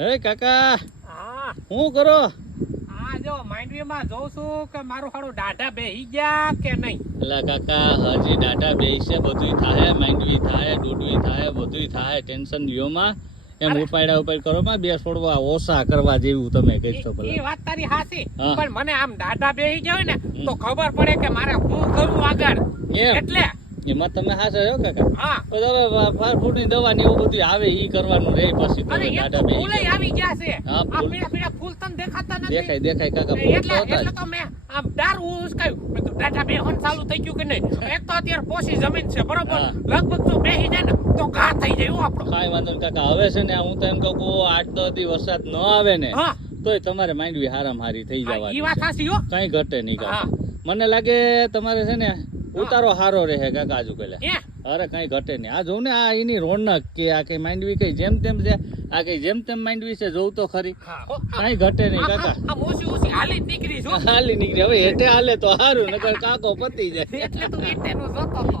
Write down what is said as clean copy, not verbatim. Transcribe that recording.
હે કાકા હા શું કરો? આ જો માંડવીમાં જોઉં છું કે મારું હારું દાઢા બેહી ગયા કે નહીં. એલા કાકા હજી ડાટા બેસે બધુંય થાય, માંડવી થાય, ડોડવી થાય, બધુંય થાય. ટેન્શન લ્યો માં. એમ અરે. ઉપાડ્યા ઉપર કરો માં, બે છોડવા ઓછા કરવા જેવું તમે કહેશો એ ભલા. વાત તારી હાચી, હા. પણ મને આમ દાઢા બેહી ગયા હોય ને તો ખબર પડે કે મારે શું કરવું આગળ. એમ એટલે એમાં તમે હાચા છો કાકા. હા તો હવે ફાસ્ટફૂડની દવા ને એવું બધું આવે ઈ કરવાનું રહે પછી તો અને હવે એ તો ડાટા બેસી ફૂલે જાય. આવી ગયા છે. હા, આ ફૂલ. પીળા પીળા ફૂલ તને દેખાતા નથી. દેખાય દેખાય કાકા, ફૂલ એટલે તો હતા જ. એટલે તો મેં આમ દારૂ ઉસકાયું. મેં કીધું દાઢા બેહવાનું ચાલુ થઈ ગયું કે નહીં. એક તો અત્યારે પોસી જમીન છે બરોબર, હા. લગભગ જો બેહી જાય ને તો ઘા થઈ જાય હો આપણો. કાંઈ વાંધો નહીં કાકા. હવે છે ને હું તો એમ કહું કે 8-10 દી વરસાદ ન આવે ને હા તોય તમારે માંડવી હારામ હારી થઈ હા, ઈ જવાની વાત છે. હાચી હો. કઈ ઘટે નહીં કાકા. હા. મને લાગે તમારે છે ને ઉતારો હારો રહે કાકા આજુ પેલા. એ અરે કઈ ઘટે નહીં. આ જોઉં ને આ એની રોનક કે આ કઈ માંડવી કઈ જેમ તેમ છે, આ કઈ જેમ તેમ માંડવી છે, જોઉં તો ખરી. હા હો. કઈ ઘટે નહીં કાકા. આમ ઓછી ઓછી હાલી જ નીકળી છો. હાલી નીકળી. હવે હેઠે હાલે તો હારું, નકર કાકો પતી જાય. એટલે તું ઈટેનું જોતો હતો.